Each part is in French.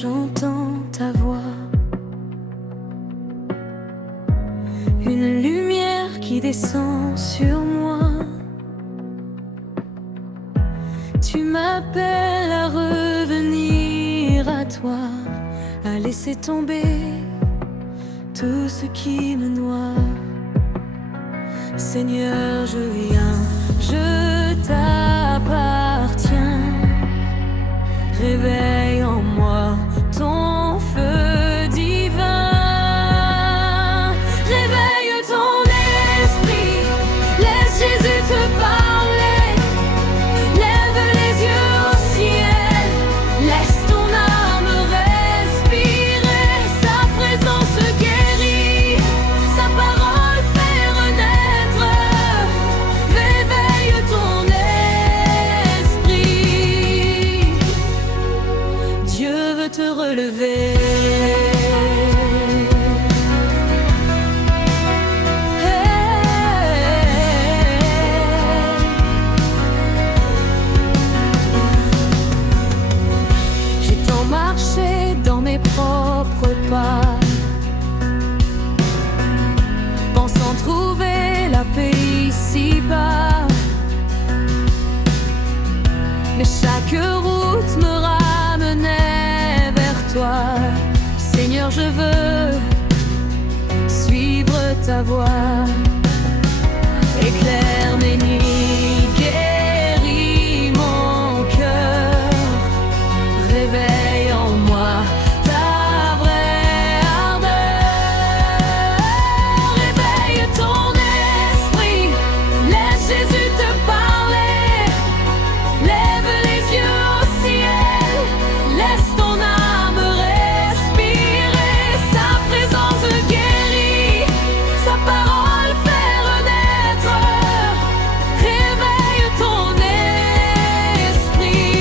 j'entends ta voix, une lumière qui descend sur moi. Tu m'appelles à revenir à toi, à laisser tomber tout ce qui me noie. Seigneur, je viens, je t'appartiens. Réveille en moi ton feu divin. Réveille ton esprit, laisse Jésus te parler. Lève les yeux au ciel, laisse ton âme respirer. Sa présence guérit, sa parole fait renaître. Réveille ton esprit, Dieu veut te relever. J'ai tant marché dans mes propres pas, pensant trouver la paix ici-bas. Mais chaque route me ramenait vers toi. Seigneur, je veux suivre ta voie. Éclaire mes nuits, guéris mon cœur. Réveille en moi ta vraie ardeur. Réveille ton esprit, laisse Jésus te parler. Lève les yeux au ciel, laisse ton âme respirer. Sa présence guérit, sa parole fait renaître. Réveille ton esprit,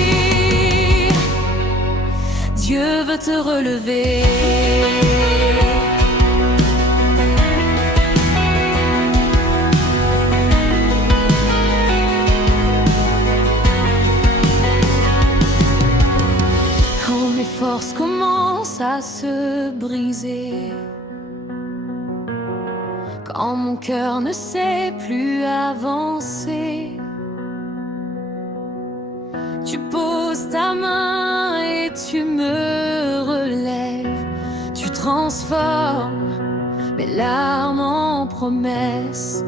Dieu veut te relever. Quand mes forces commencent à se briser, quand mon cœur ne sait plus avancer, tu poses ta main et tu me relèves. Tu transformes mes larmes en promesses.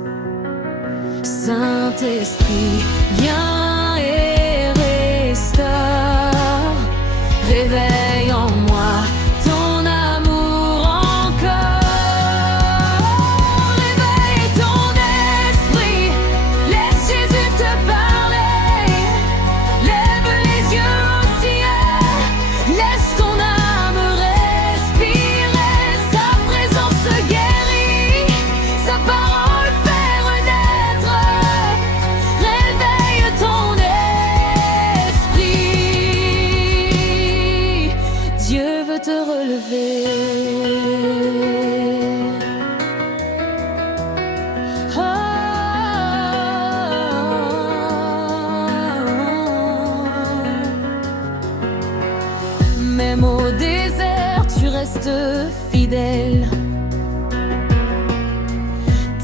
Saint-Esprit, viens et restaure. Réveille en moi ton amour encore. Réveille ton esprit, laisse Jésus te parler. Lève les yeux au ciel, laisse ton âme respirer. Sa présence guérit, sa parole fait renaître. Réveille ton esprit, Dieu veut te relever. Même au désert, tu restes fidèle.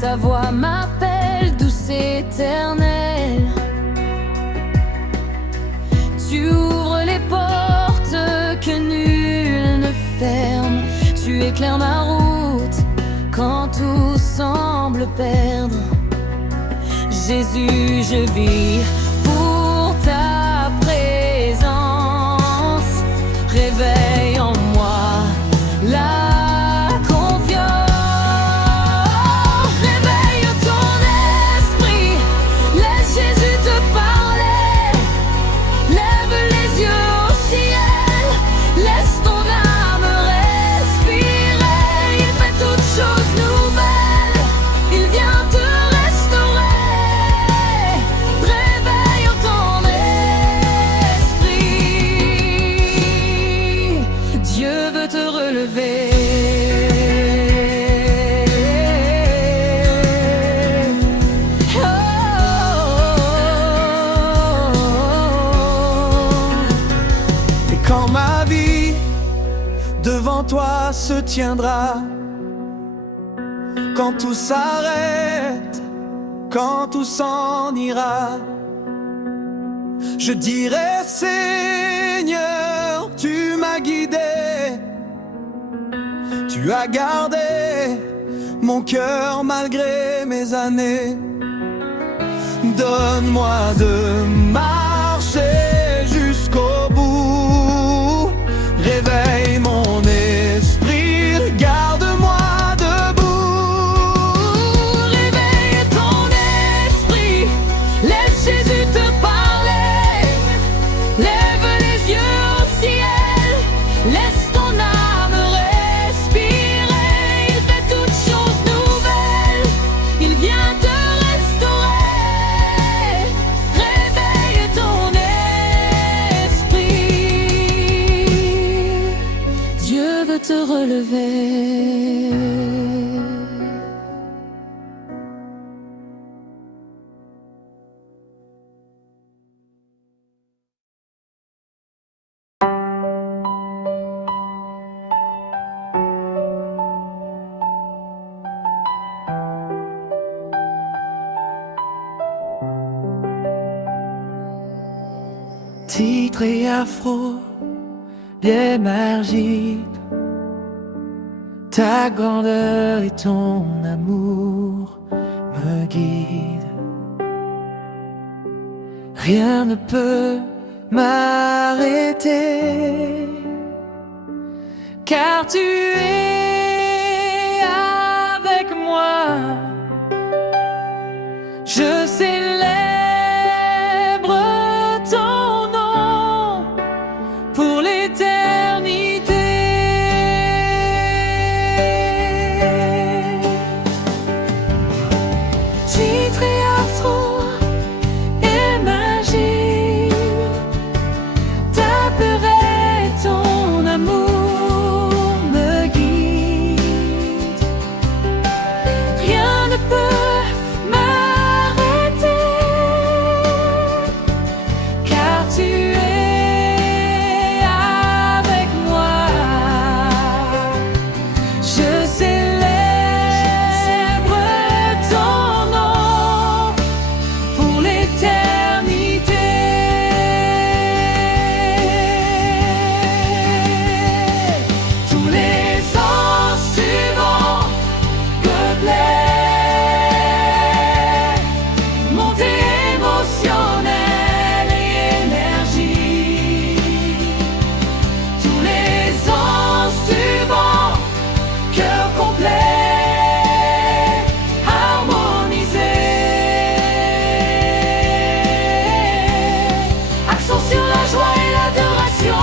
Ta voix m'appelle, douce éternelle. Tu ouvres les portes que nul ne ferme. Tu éclaires ma route quand tout semble perdre. Jésus, je vis pour ta présence. Réveille en moi la confiance. Réveille ton esprit, laisse Jésus te parler. Lève les yeux au ciel, laisse ton âme respirer. Il fait toutes choses nouvelles, il vient te restaurer. Réveille ton esprit, Dieu veut te relever. Et quand ma vie devant toi se tiendra. Quand tout s'arrête, quand tout s'en ira, je dirai Seigneur, tu m'as guidé, tu as gardé mon cœur malgré mes années. Donne-moi de marcher jusqu'au bout, réveille mon esprit, garde-moi debout. Réveille ton esprit, laisse Jésus te parler. Lève les yeux au ciel, laisse ton âme respirer. Il fait toutes choses nouvelles, il vient te restaurer. Réveille ton esprit, Dieu veut te relever. Titre et afro, d'émergie, ta grandeur et ton amour me guident. Rien ne peut m'arrêter, car tu es avec moi. Je célèbre ton nom pour l'éternité. Titre et afro, magie, ta peur et ton amour me guident. Rien ne peut m'arrêter, car tu es avec moi. Je célèbre ton nom pour l'éternité. Tous les instruments peuplés, montée émotionnelle et énergie. Tous les instruments, cœur complet, harmonisés. Accent sur la joie et l'adoration.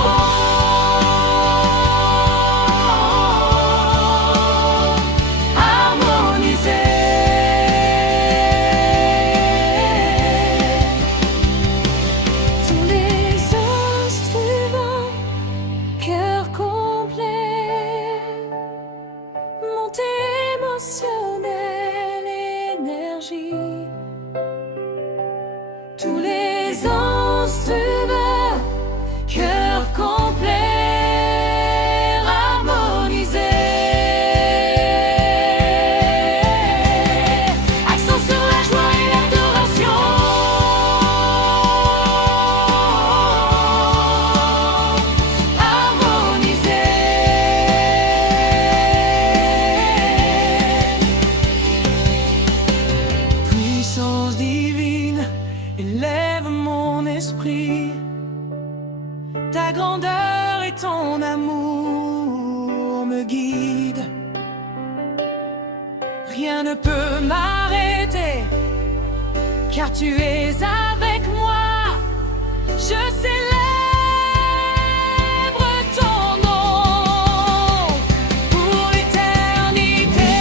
Tous les instruments, cœur complet, montée émotionnelle, énergie. Tous les instruments, cœur complet, harmonisés. Accent sur la joie et l'adoration. Puissance divine, élève mon esprit. Ta grandeur et ton amour me guident. Rien ne peut m'arrêter, car tu es avec moi. Je célèbre ton nom pour l'éternité.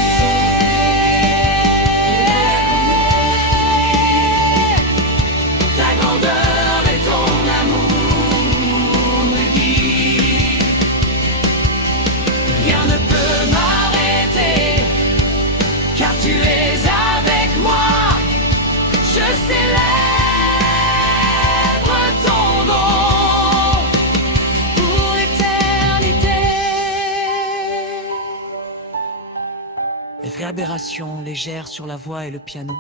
Ta grandeur et ton amour me guident. Rien ne peut m'arrêter, car tu es avec moi. Je célèbre ton nom. Réverbération légère sur la voix et le piano,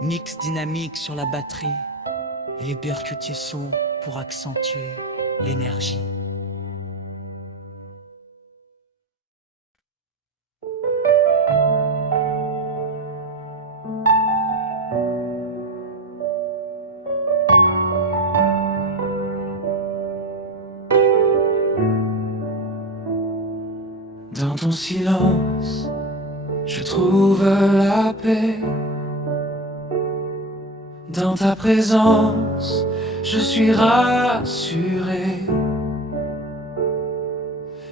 mix dynamique sur la batterie et les percutiers sourds pour accentuer l'énergie. Dans ton silence, je trouve la paix. Dans ta présence, je suis rassuré.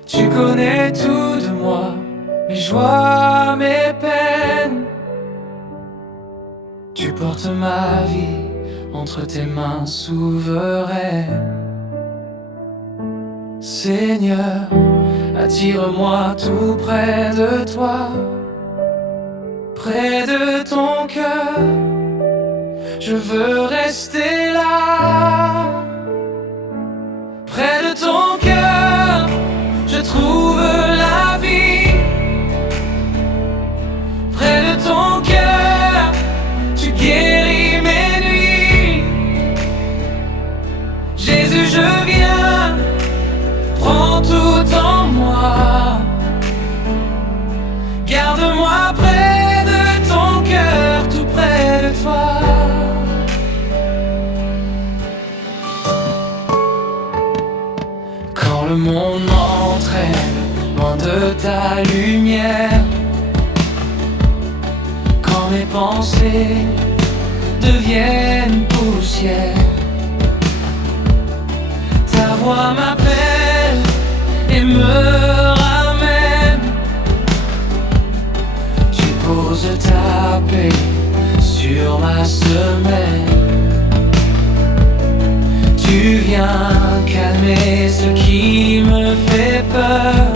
Tu connais tout de moi, mes joies, mes peines. Tu portes ma vie entre tes mains souveraines. Seigneur, attire-moi tout près de toi, près de ton cœur. Je veux rester là, près de ton cœur. Je trouve la vie, près de ton cœur. Tu guéris mes nuits. Jésus, je viens, prends tout en moi. Garde-moi près de ton cœur, tout près de toi. Quand le monde m'entraîne loin de ta lumière, quand mes pensées deviennent poussière, ta voix m'appelle et me ramène. Tu poses ta paix sur ma semaine. Tu viens calmer ce qui me fait peur.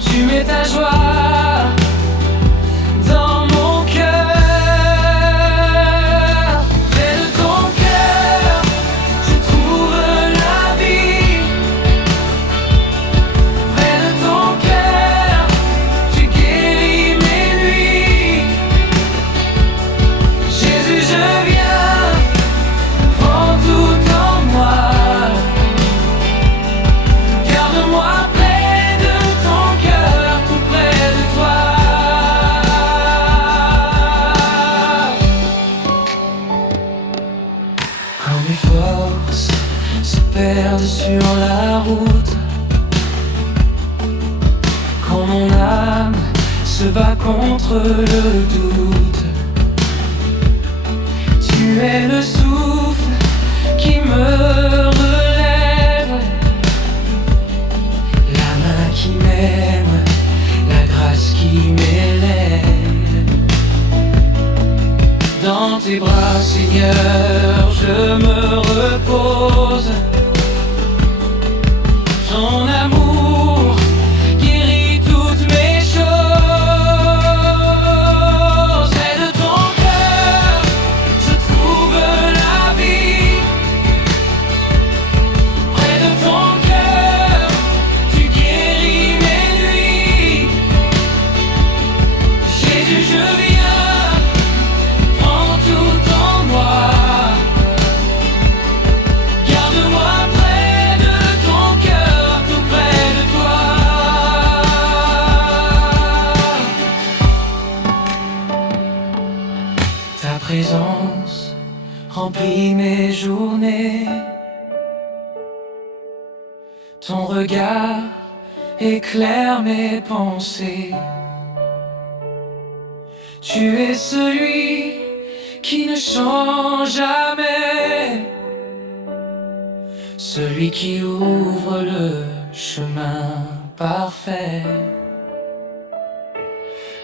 Tu mets ta joie dans mon cœur. Près de ton cœur, je trouve la vie. Près de ton cœur, tu guéris mes nuits. Jésus, je viens, prends tout en moi. Garde-moi près de ton cœur, tout près de toi. Quand mes forces se perdent sur la route, quand mon âme se bat contre le doute, tu es le souffle qui me relève, la main qui m'aime, la grâce qui m'élève. Dans tes bras, Seigneur, je me repose. Ton amour guérit toutes mes choses. Près de ton cœur, je trouve la vie. Près de ton cœur, tu guéris mes nuits. Jésus, je viens, prends tout en moi. Garde-moi près de ton cœur, tout près de toi. Ta présence remplit mes journées. Ton regard éclaire mes pensées. Tu es celui qui ne change jamais, celui qui ouvre le chemin parfait.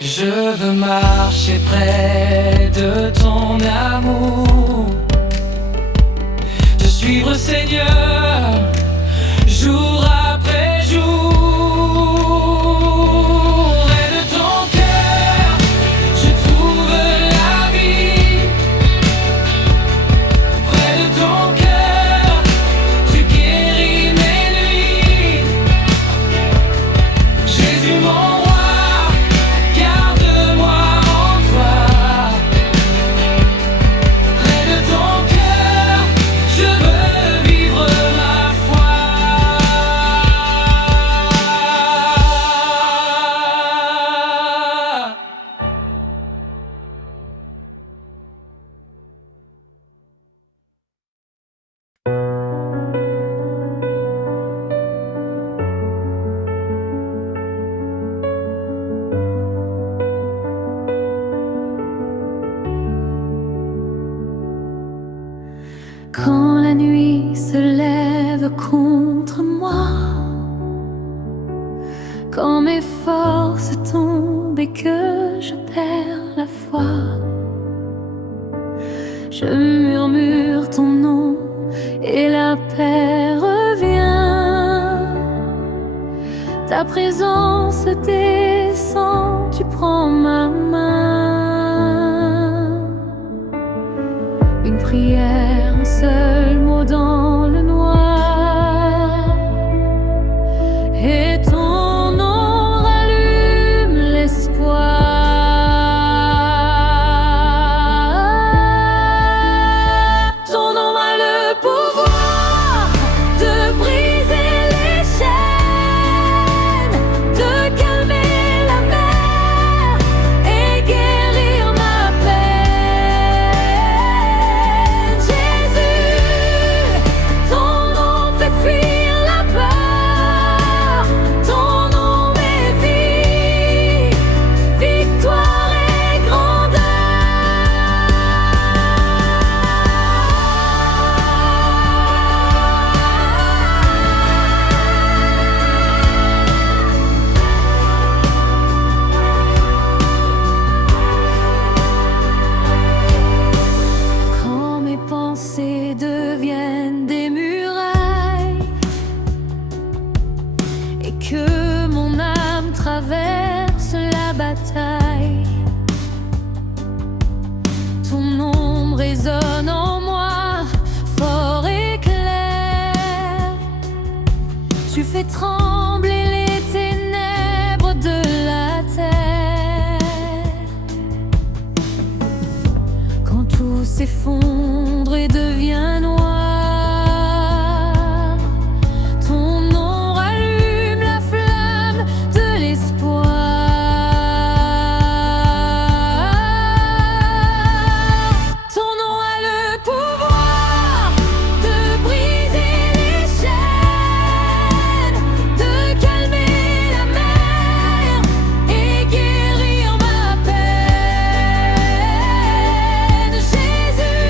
Je veux marcher près de ton amour, te suivre, Seigneur, jour après jour. Près de ton cœur, je trouve la vie. Près de ton cœur, tu guéris mes nuits. Jésus, mon Quand mes forces tombent et que je perds la foi, je murmure ton nom et la paix revient. Ta présence descend, tu prends ma main. Une prière, un seul mot dans le noir, et ton nom rallume l'espoir. Ton nom a le pouvoir de briser les chaînes, de calmer la mer et guérir ma peine. Jésus, ton nom fait fuir la peur, ton nom est vie, victoire et Quand mes pensées deviennent des murailles et que mon âme traverse la bataille, ton nom résonne en moi, fort et clair. Tu fais trembler les ténèbres de la terre. Quand tout s'effondre et devient noir, ton nom rallume la flamme de l'espoir. Ton nom a le pouvoir de briser les chaînes, de calmer la mer et guérir ma peine. Jésus,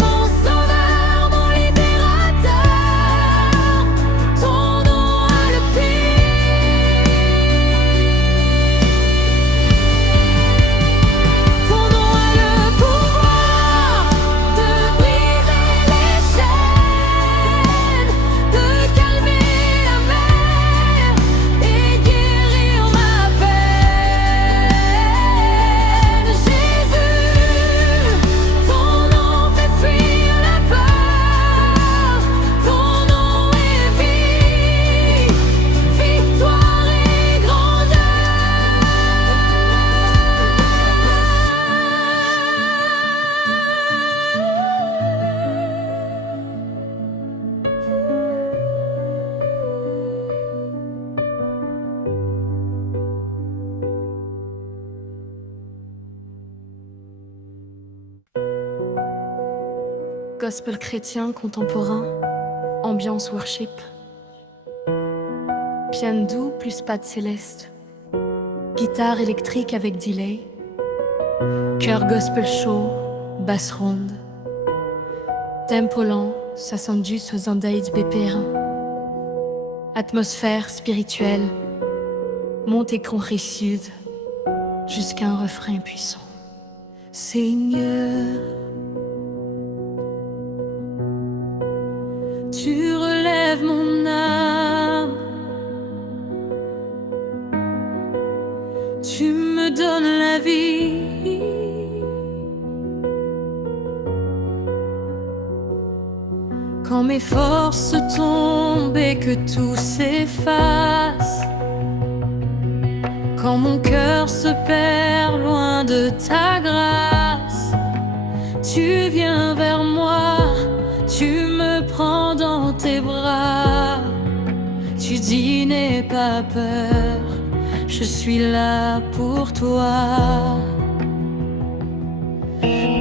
mon sauveur, mon libérateur, ton nom a le Ton nom a le pouvoir de briser les chaînes, de calmer la mer et guérir ma peine. Jésus, ton nom fait fuir la peur, ton nom est vie, victoire et Gospel chrétien contemporain, ambiance worship. Piano doux plus pad céleste. Guitare électrique avec delay. Chœur gospel chaud, basse ronde. Tempo lent, 70-70 BPR1. Atmosphère spirituelle, montée concrécide, jusqu'à un refrain puissant. Seigneur, tu relèves mon âme, tu me donnes la vie. Quand mes forces tombent et que tout s'efface, quand mon cœur se perd loin de ta grâce, tu viens vers moi, tu me prends dans tes bras. Tu dis n'aie pas peur, je suis là pour toi.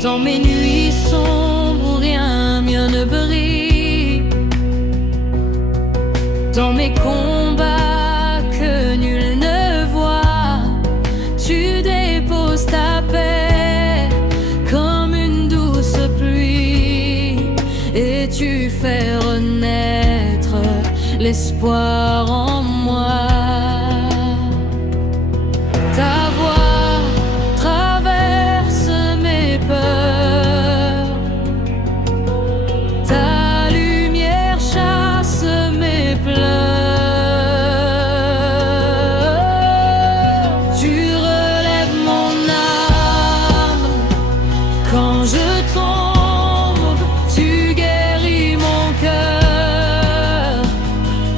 Dans mes nuits sombres où rien mieux ne brille, dans mes combats que nul ne voit, tu déposes ta paix comme une douce pluie, et tu fais renaître l'espoir en moi.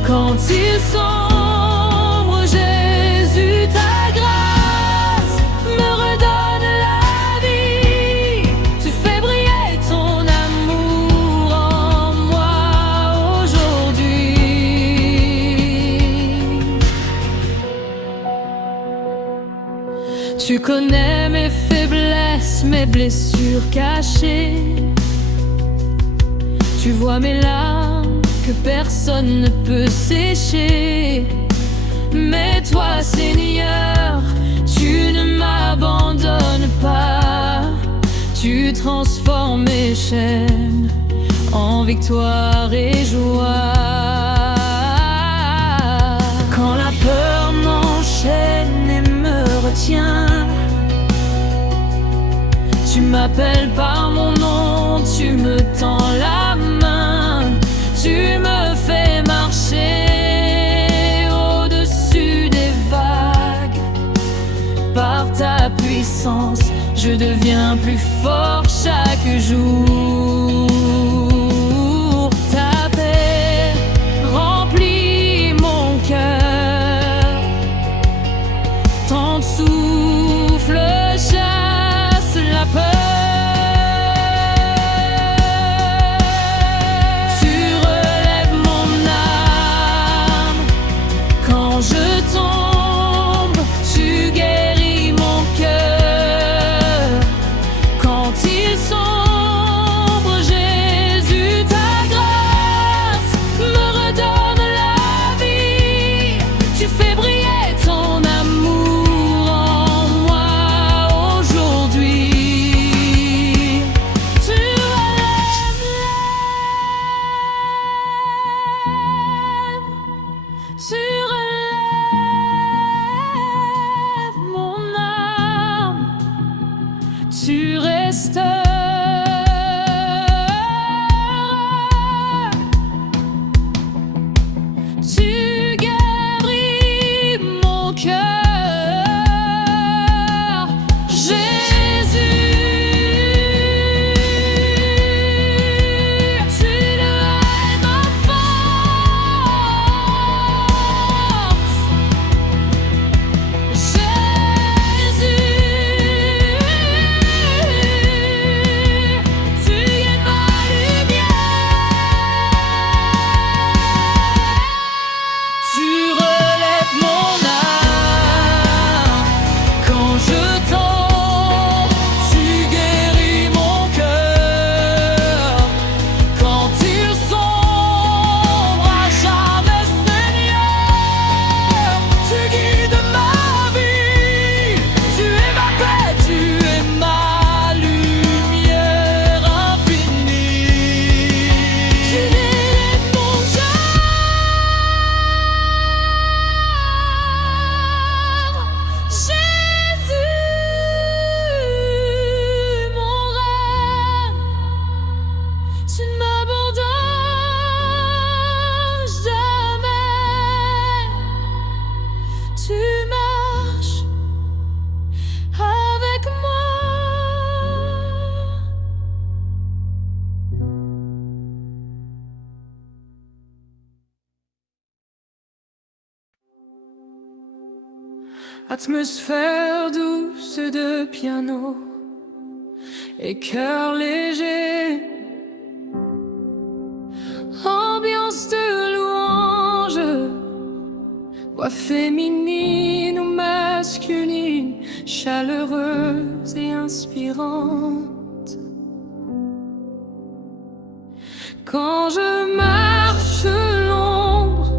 Quand il sombre, Jésus, ta grâce me redonne la vie. Tu fais briller ton amour en moi aujourd'hui. Tu connais mes faiblesses, mes blessures cachées. Tu vois mes larmes que personne ne peut sécher. Mais toi, Seigneur, tu ne m'abandonnes pas. Tu transformes mes chaînes en victoire et joie. Quand la peur m'enchaîne et me retient, tu m'appelles par mon nom, tu me tends la main, tu me fais marcher au-dessus des vagues. Par ta puissance, je deviens plus fort chaque jour. Ta paix remplit mon cœur, ton souffle chasse la peur. Tu relèves mon âme quand je tombe, tu guéris mon cœur. Quand il sombre, Jésus, ta grâce me redonne la vie. Tu fais briller ton amour en moi aujourd'hui. Tu relèves mon âme, tu restaures. Tu guéris mon cœur, Jésus. Tu es ma force, Jésus. Tu es ma lumière. Tu relèves mon âme quand je tombe, tu guéris mon cœur. Quand il sombre à jamais, Seigneur, tu guides ma vie. Tu es ma paix, tu es ma lumière infinie. Tu es mon cœur, Jésus, mon rêve. Tu ne m'abandonnes jamais. Tu marches avec moi. Atmosphère douce de piano et cœur léger, ambiance de louange, voix féminine ou masculine, chaleureuse et inspirante. Quand je marche l'ombre,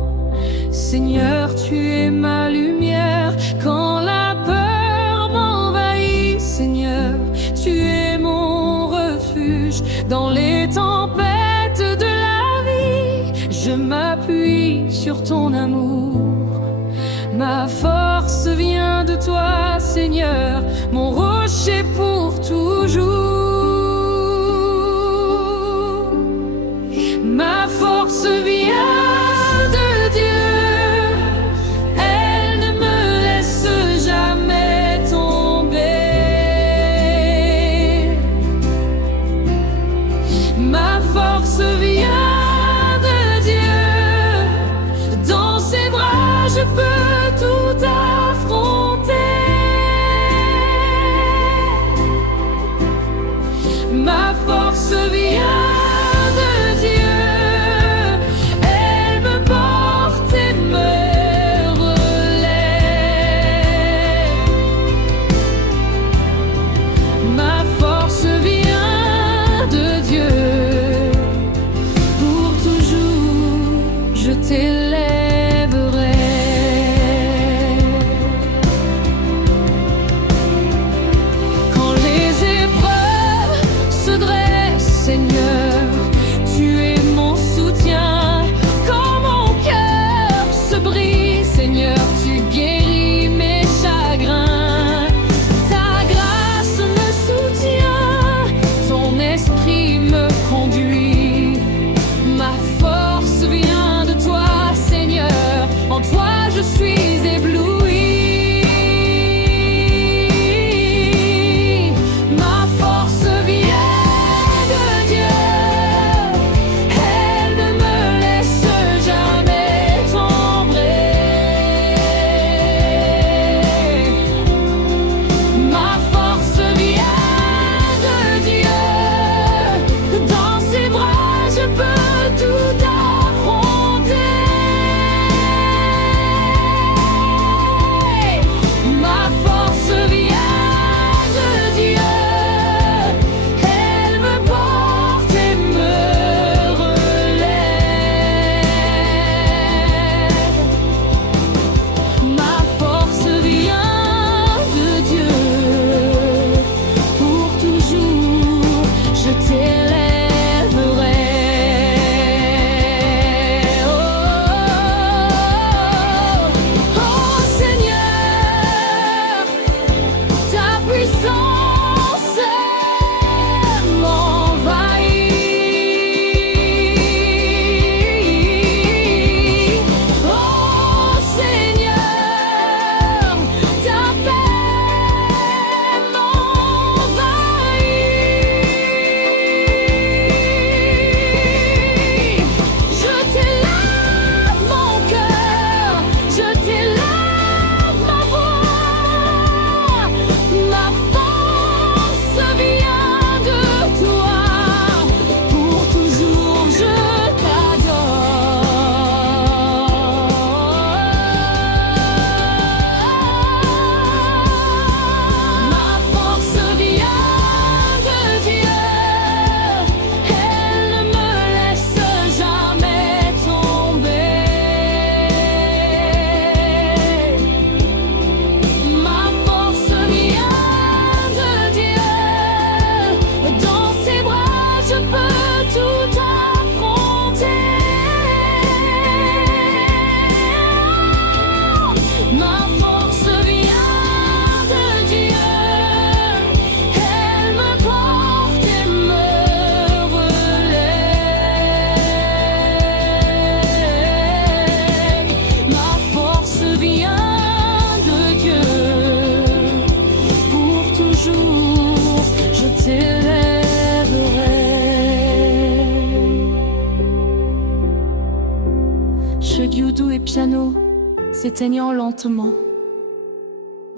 Seigneur, tu es ma lumière. Quand la peur m'envahit, Seigneur, tu es mon refuge. Dans les tempêtes de la vie, je m'appuie sur ton amour. Ma force vient de toi, Seigneur, mon rocher pour toujours. Ma force vient de Dieu, elle ne me laisse jamais tomber. Ma force vient de Dieu, Jeux doux et piano s'éteignant lentement.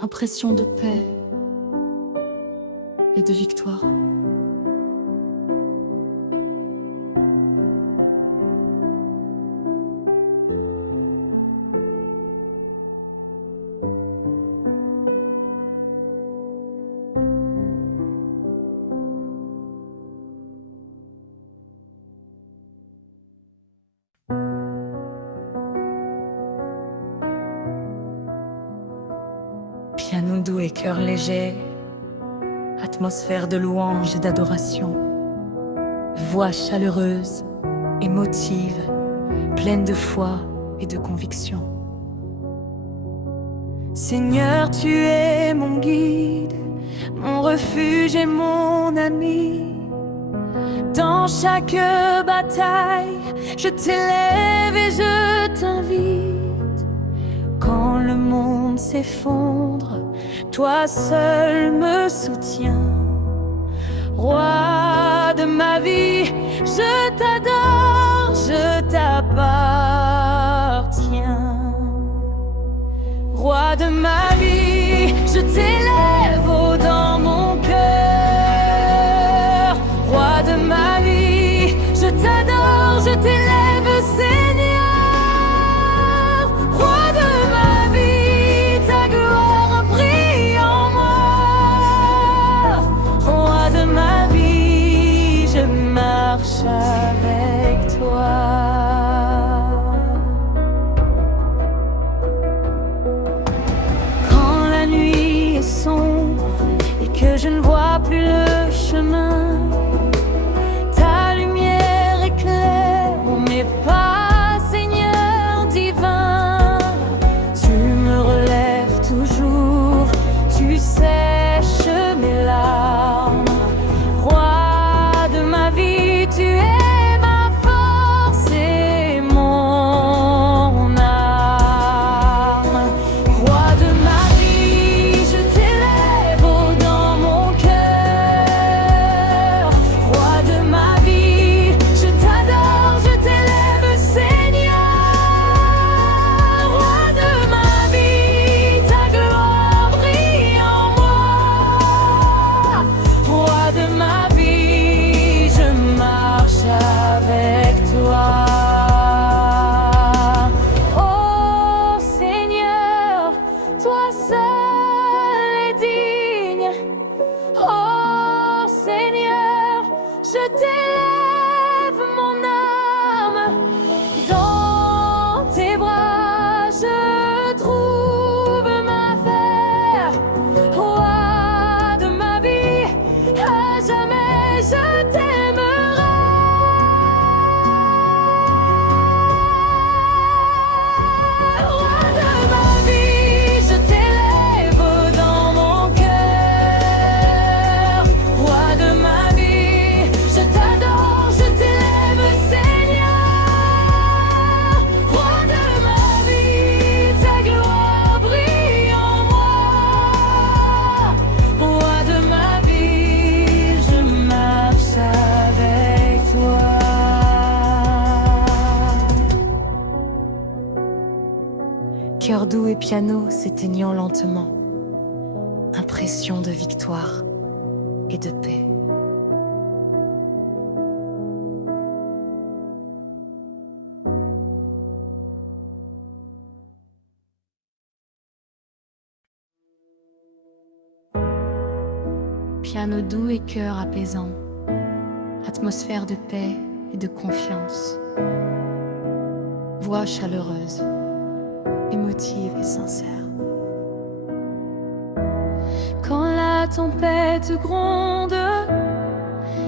Impression de paix et de victoire. Piano doux et cœur léger, atmosphère de louange et d'adoration, voix chaleureuse, émotive, pleine de foi et de conviction. Seigneur, tu es mon guide, mon refuge et mon ami. Dans chaque bataille, je t'élève et je t'invite. Quand le monde s'effondre, toi seul me soutiens. Roi de ma vie, je t'adore, je t'appartiens. Roi de ma vie, je t'élève haut dans mon cœur. Roi de ma vie, je t'adore, je t'élève, Seigneur. Roi de ma vie, ta gloire brille en moi. Roi de ma vie, je marche avec toi. Quand la nuit est sombre et que je ne vois plus le chemin, ta lumière éclaire mes pas, Seigneur divin. Tu me relèves toujours, tu sèches mes larmes. Roi de ma vie, tu es ma force et mon âme. Roi de ma vie, je t'élève haut dans mon cœur. Roi de ma vie, je t'adore, je t'élève, Seigneur. Roi de ma vie, ta gloire brille en moi. Roi de ma vie, je marche avec toi. Oh Seigneur, toi seul est digne. Oh Seigneur, je t'élève mon âme. Dans tes bras je trouve ma paix. Roi de ma vie, à jamais je t'aimerai. Roi de ma vie, je t'élève dans mon cœur. Roi de ma vie, je t'adore, je t'élève, Seigneur. Roi de ma vie, ta gloire brille en moi. Roi de ma vie, je marche avec toi. Cœur doux et piano s'éteignant lentement. Impression de victoire et de paix. Piano doux et cœur apaisant. Atmosphère de paix et de confiance. Voix chaleureuse, émotive et sincère. Quand la tempête gronde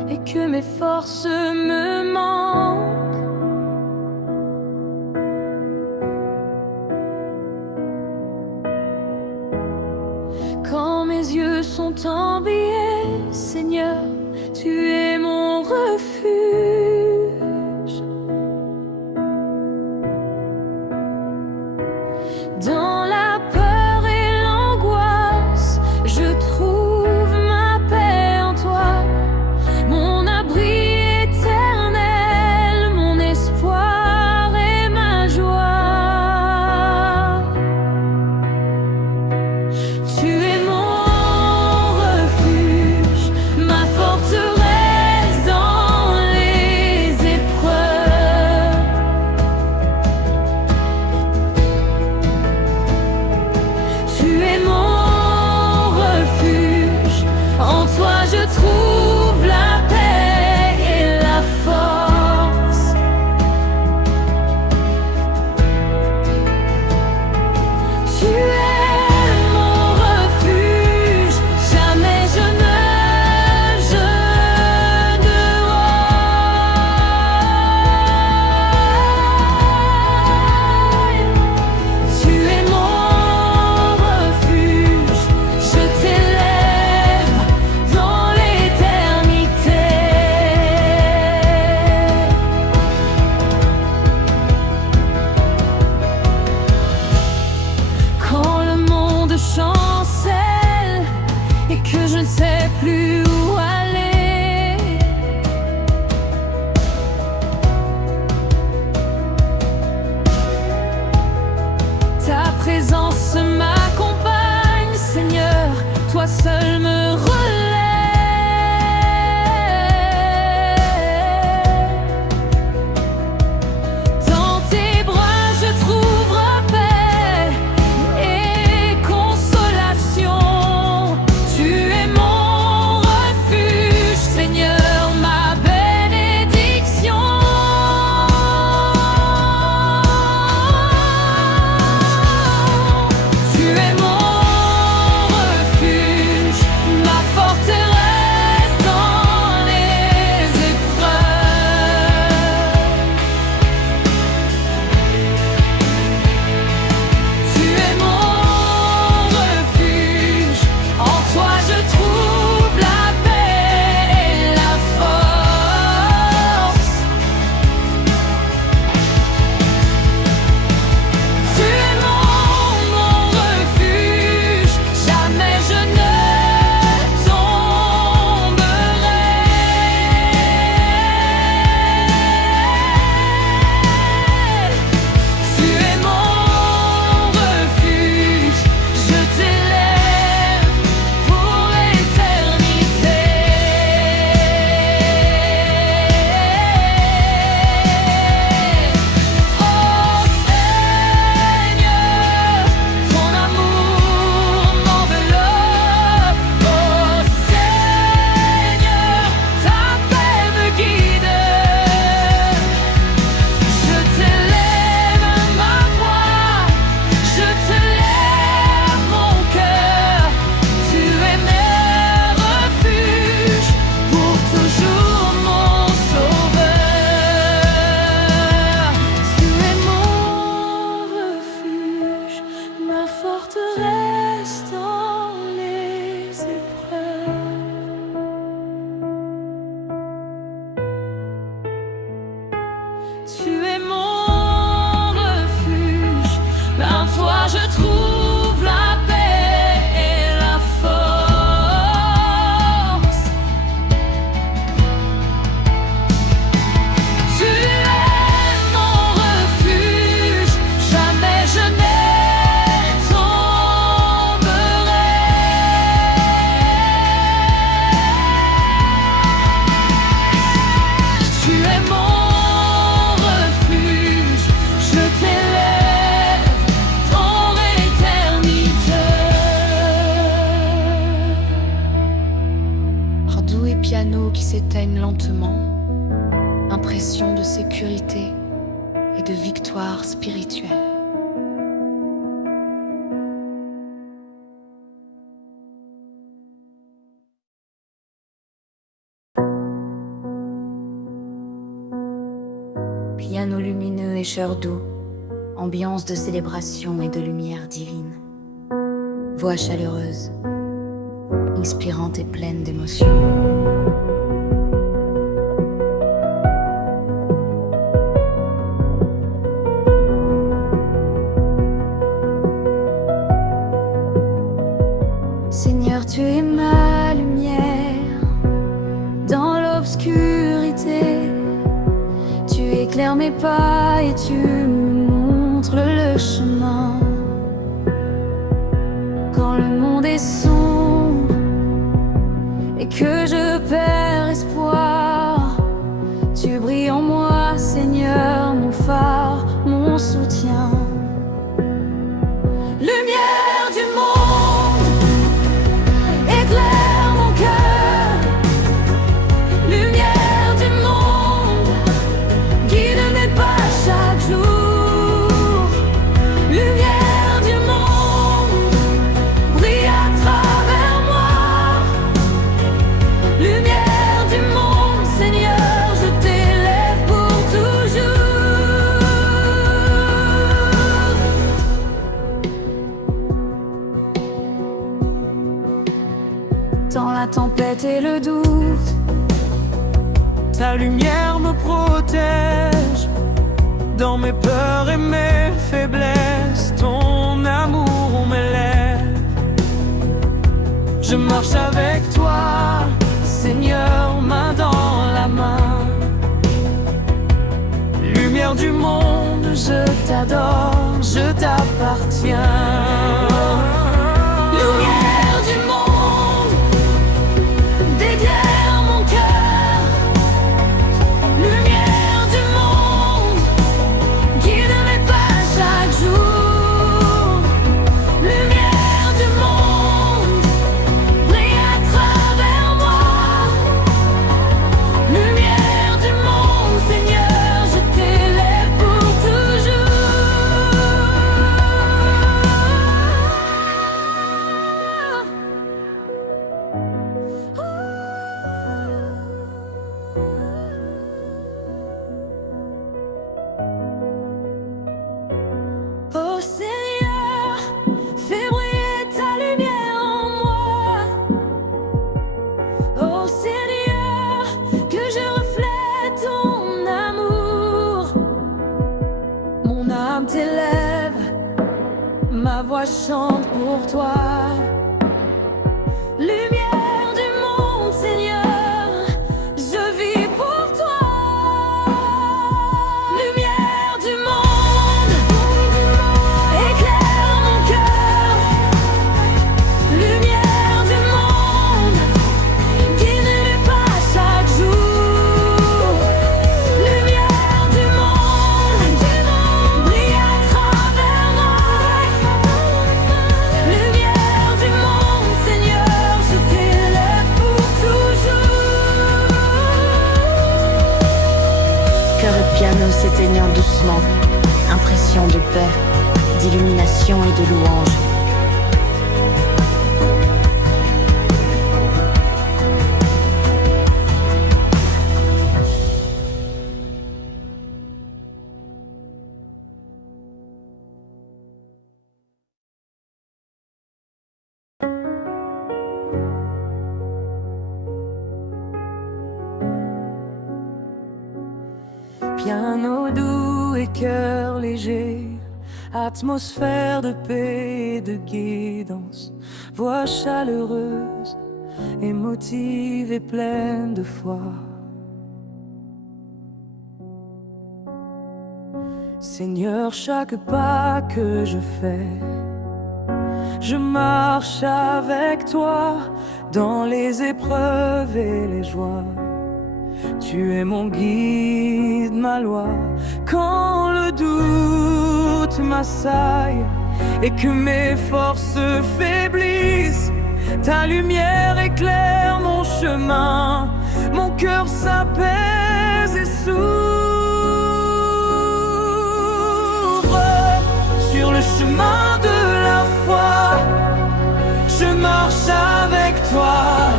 et que mes forces me manquent, quand mes yeux sont embillés, Seigneur, tu es mon refuge. Dans la peur et l'angoisse, je trouve ma paix en toi, mon abri éternel, mon espoir et ma joie. ne sais plus où aller. Ta présence m'accompagne, Seigneur, toi seul me relèves. Dans tes bras je trouve paix et consolation. Tu es mon refuge, Seigneur, ma bénédiction. Tu es mon refuge, ma forteresse dans les épreuves. Tu es mon refuge, en toi je trouve la paix et la force. Tu es mon refuge, jamais je ne tomberai. Tu es mon refuge, je t'élève pour l'éternité. Oh Seigneur, ton amour m'enveloppe. Oh Seigneur, ta paix me guide. Je t'élève ma voix, je te lève mon cœur. Tu es mon refuge, pour toujours mon sauveur. Tu es mon refuge, ma forteresse dans les épreuves. Tu es mon refuge, en toi je trouve la paix et la force. Tu es mon refuge, jamais je ne tomberai. Tu es mon refuge, je t'élève dans l'éternité. Doux et piano qui s'éteignent lentement, impression de sécurité et de victoire spirituelle. Piano lumineux et chœur doux, ambiance de célébration et de lumière divine. Voix chaleureuse, inspirante et pleine d'émotion. Seigneur, tu es ma lumière dans l'obscurité. Tu éclaires mes pas et tu me montres le chemin. Quand le monde est sombre et que je perds espoir, tu brilles en moi, Seigneur, mon phare, mon soutien. Lumière du monde, éclaire mon cœur. Lumière du monde, guide mes pas chaque jour. Lumière du monde, brille à travers moi. Lumière du monde, Seigneur, je t'élève pour toujours. Dans la tempête et le doute, Ta lumière me protège dans mes peurs et mes faiblesses. Ton amour m'élève. Je marche avec toi. je t'adore, je t'appartiens. Lumière du monde, d'éclaire mon cœur. Lumière du monde, guide mes pas chaque jour. Lumière du monde, brille à travers moi. Lumière du monde, Seigneur, je t'élève pour toujours. Oh Seigneur, fais briller ta lumière en moi. Oh Seigneur, que je reflète ton amour. Mon âme t'élève, ma voix chante pour toi. Lumière du monde, Seigneur, je vis pour toi. Lumière du monde, éclaire mon cœur. Lumière du monde, guide mes pas chaque jour. Lumière du monde, brille à travers moi. Lumière du monde, Seigneur, je t'élève pour toujours. Cœur et piano s'éteignant doucement, impression de paix, d'illumination et de louange. Piano doux et cœur léger, atmosphère de paix et de guidance, voix chaleureuse, émotive et pleine de foi. Seigneur, chaque pas que je fais, je marche avec toi dans les épreuves et les joies. Tu es mon guide, ma loi. Quand le doute m'assaille et que mes forces faiblissent, ta lumière éclaire mon chemin. Mon cœur s'apaise et s'ouvre. Sur le chemin de la foi, je marche avec toi.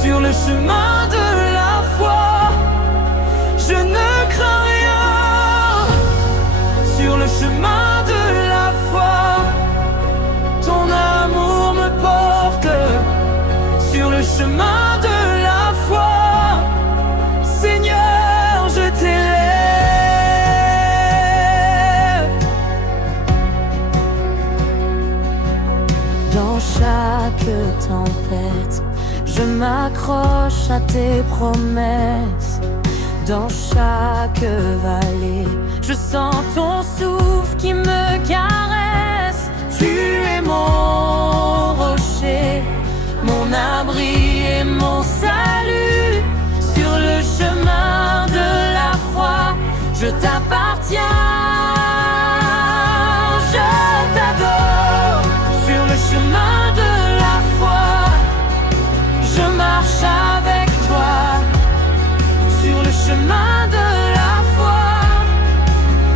Sur le chemin de la foi, je ne crains rien. Sur le chemin de la foi, ton amour me porte. Sur le chemin de la foi, Seigneur, je t'élève. Dans chaque tempête, je m'accroche à tes promesses. Dans chaque vallée, je sens ton souffle qui me caresse. Tu es mon rocher, mon abri et mon salut. Sur le chemin de la foi, je t'appartiens. Je t'adore. Sur le chemin de la foi, je marche avec toi. Sur le chemin de la foi,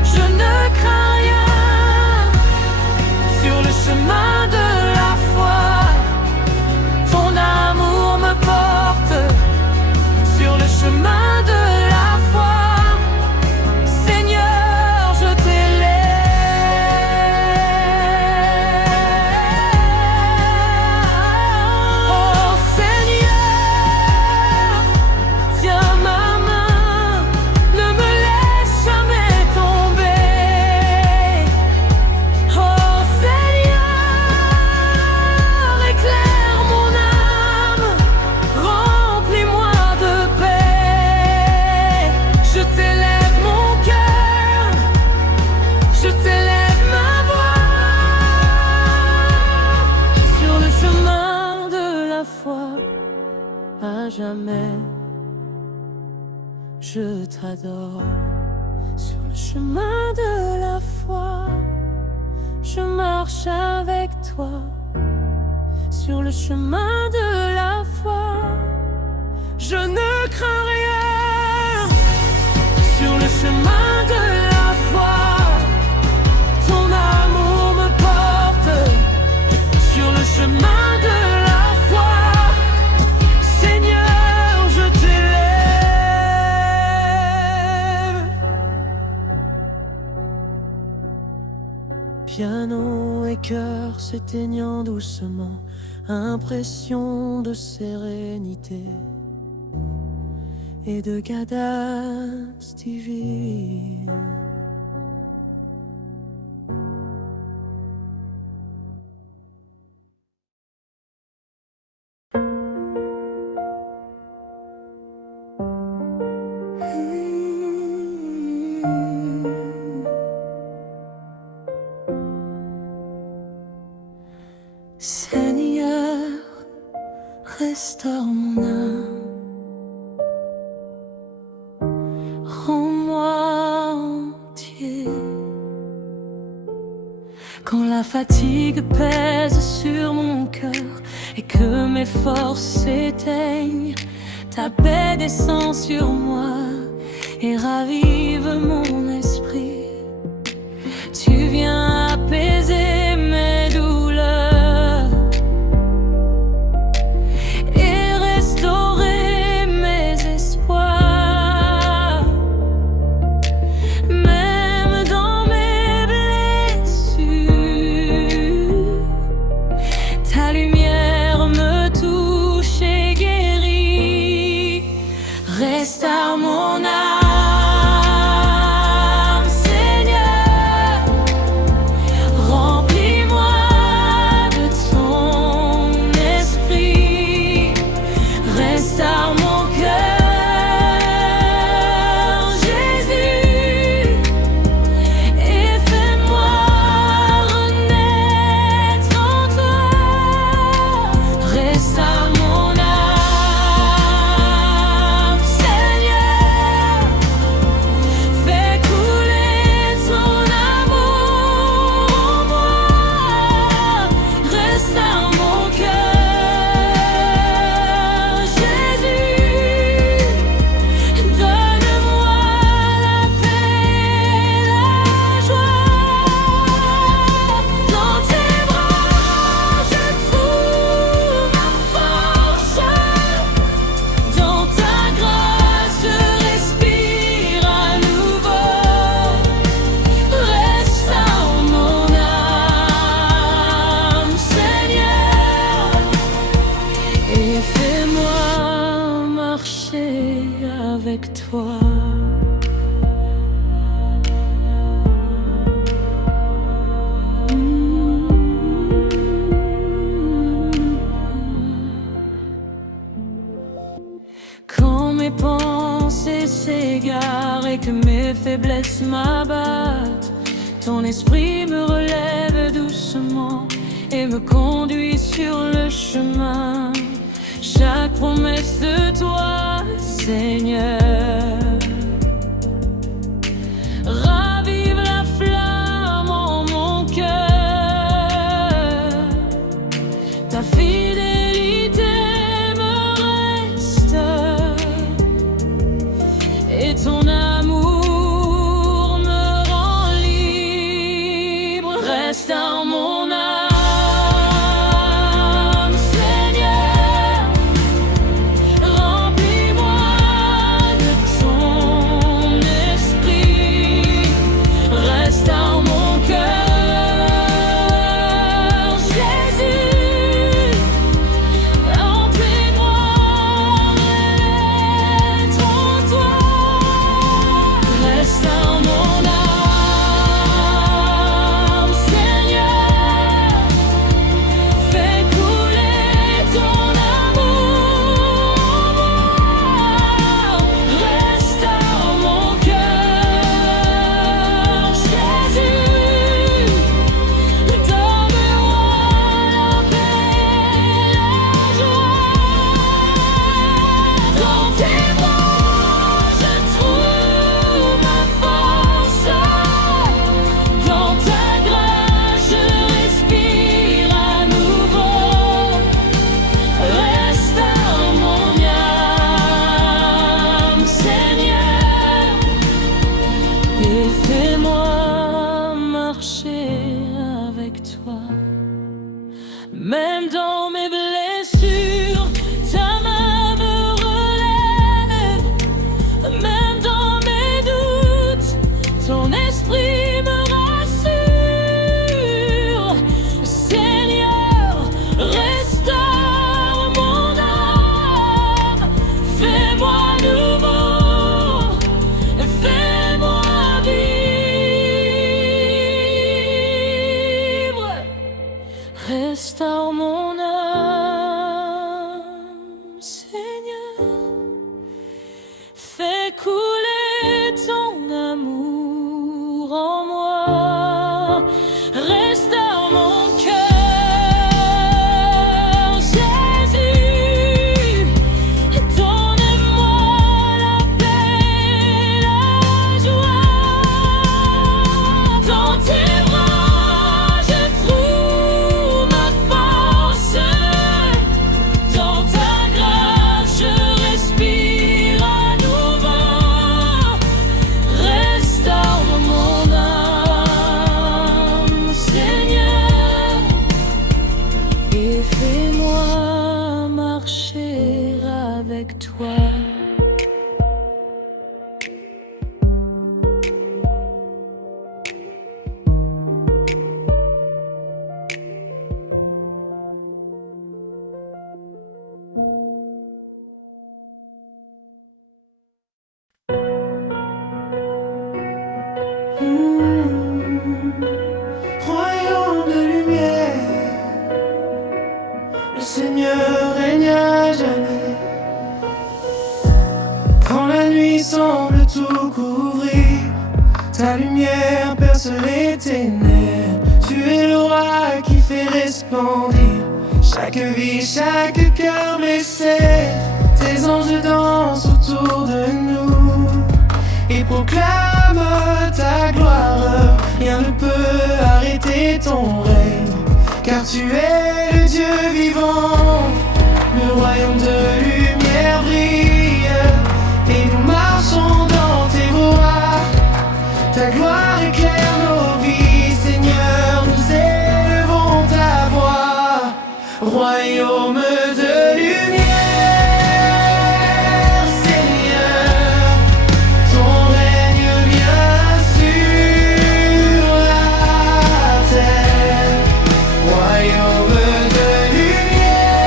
je ne crains rien. Sur le chemin de la foi, ton amour me porte. Sur le chemin de la foi, Seigneur, je jamais. Je t'adore. Sur le chemin de la foi, je marche avec toi. Sur le chemin de la foi, je ne crains rien. Sur le chemin de la foi, ton amour me porte. Sur le chemin de la foi, Seigneur, je t'élève. Piano et cœur s'éteignant doucement, impression de sérénité et de cadence divine. Seigneur, restaure mon âme. Rends-moi entier. Quand la fatigue pèse sur mon cœur et que mes forces s'éteignent, ta paix descend sur moi et ravive mon esprit. Tu viens apaiser mes douleurs et restaurer mes espoirs. Même dans mes blessures, ta lumière me touche et guérit. Restaure mon âme. Quand mes pensées s'égarent et que mes faiblesses m'abattent, ton esprit me relève doucement et me conduit sur le chemin. Chaque promesse de toi, Seigneur, ravive la flamme en mon cœur. Ta fidélité me reste et ton amour me rend libre. Restaure mon âme. Restaure mon âme, Seigneur. Même dans mes blessures, ta main me relève. Même dans mes doutes, ton esprit me rassure. Seigneur, restaure mon âme. Fais-moi nouveau, fais-moi vivre. Restaure mon âme, Seigneur. Fais couler ton amour en moi. Restaure mon cœur, Jésus. Donne-moi la paix, la joie. Dans tes bras, je trouve ma force. Dans ta grâce, je respire à nouveau. Restaure mon âme, Seigneur, et fais-moi marcher avec toi. Royaume de lumière, le Seigneur règne à jamais. Quand la nuit semble tout couvrir, ta lumière perce les ténèbres. Tu es le roi qui fait resplendir chaque vie, chaque cœur blessé. Tes anges dansent autour de nous et proclament ta gloire. Rien ne peut arrêter ton règne, car tu es le Dieu vivant. Le royaume de lumière brille et nous marchons dans tes voies. Ta gloire éclaire nos vies, Seigneur, nous élevons ta voix. Royaume de lumière, Seigneur, ton règne vient sur la terre. Royaume de lumière,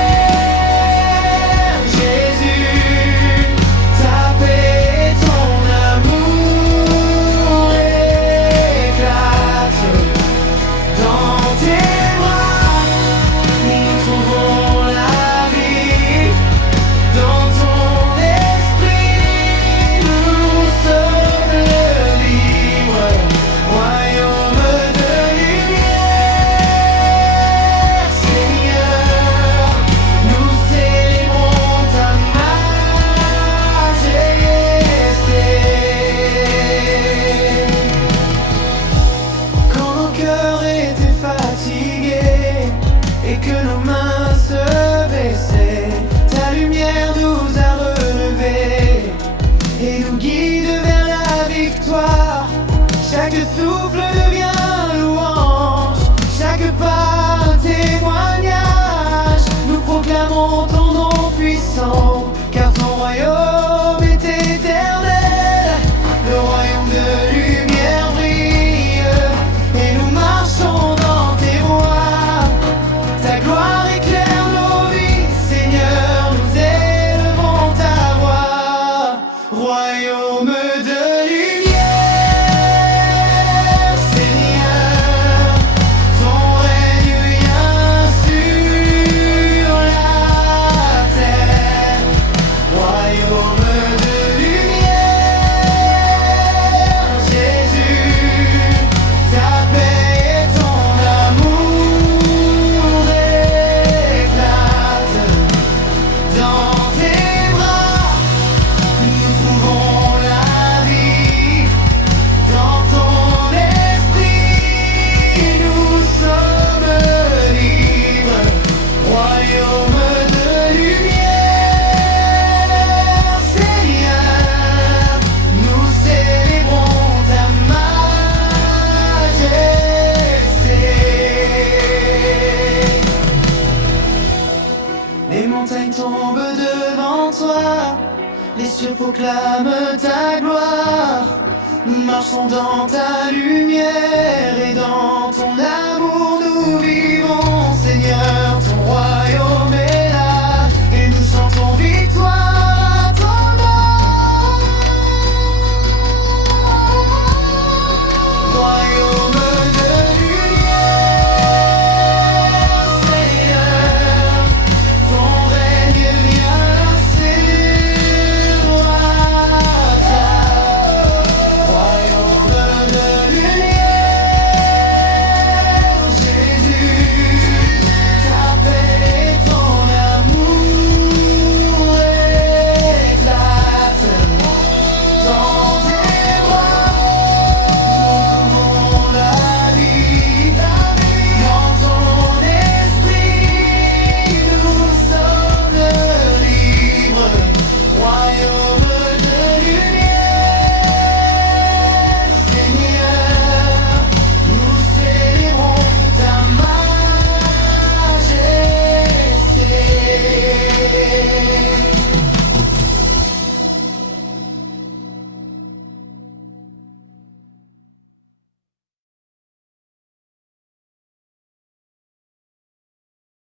les cieux proclament ta gloire. Nous marchons dans ta lumière et dans ton